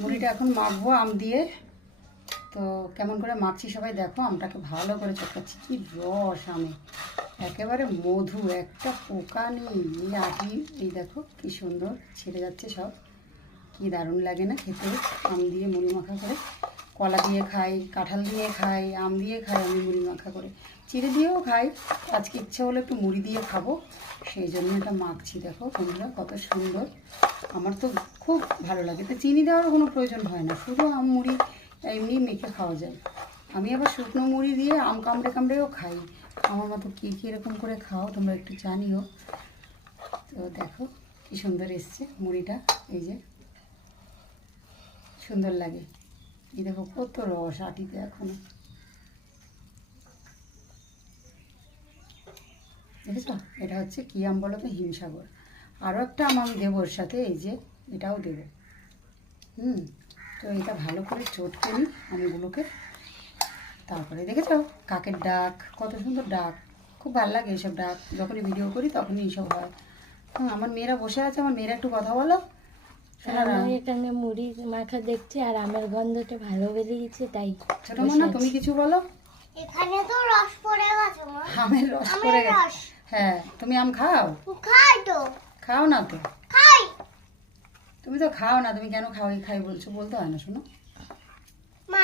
মুড়িটা এখন মাখবো আম দিয়ে। তো কেমন করে মাখছি সবাই দেখো, আমটাকে ভালো করে চটকাচ্ছি। কি রস আমে, একেবারে মধু, একটা পোকা নেই। এই আটি, এই দেখো কি সুন্দর ছেড়ে যাচ্ছে সব। কি দারুণ লাগে না খেতে আম দিয়ে মুড়ি মাখা করে। কলা দিয়ে খাই, কাঁঠাল দিয়ে খাই, আম দিয়ে খাই আমি মুড়ি মাখা করে, চিড়ে দিয়েও খাই। আজকে ইচ্ছে হলো একটু মুড়ি দিয়ে খাবো, সেই জন্য এটা মাখছি। দেখো বন্ধুরা কত সুন্দর, আমার তো খুব ভালো লাগে। তো চিনি দেওয়ারও কোনো প্রয়োজন হয় না, শুধু আম মুড়ি এমনি মেখে খাওয়া যায়। আমি আবার শুকনো মুড়ি দিয়ে আম কামড়ে কামড়েও খাই। আমার মতো কী কীরকম করে খাও তোমরা একটু জানিও। তো দেখো কি সুন্দর এসছে মুড়িটা, এই যে সুন্দর লাগে। এই দেখো কত রস আটিতে এখনো, দেখেছো? এটা হচ্ছে কী আম বলো তো? হিমসাগর। আরও একটা আম আমি দেবো ওর সাথে, এই যে এটাও দেবো। তো এটা ভালো করে চটকে নিই আমগুলোকে। তারপরে দেখেছো কাকের ডাক, কত সুন্দর ডাক, খুব ভালো লাগে এইসব ডাক। যখনই ভিডিও করি তখনই এইসব হয়। আমার মেয়েরা বসে আছে, আমার মেয়েরা একটু কথা বলো। আমি এখানে মুড়ি মাখা দেখছি আর আমের গন্ধটা ভালো বেরিয়েছে, তাই। ছোট মনা তুমি কিছু বলো। এখানে তো রস পড়ে গেছে মা। আমের রস পড়ে গেছে? হ্যাঁ, তুমি আম খাও? খাই তো। খাও না তো? খাই। তুমি তো খাও না, তুমি কেন খাও খাই বলছো? বলতে হয় না শোনো। মা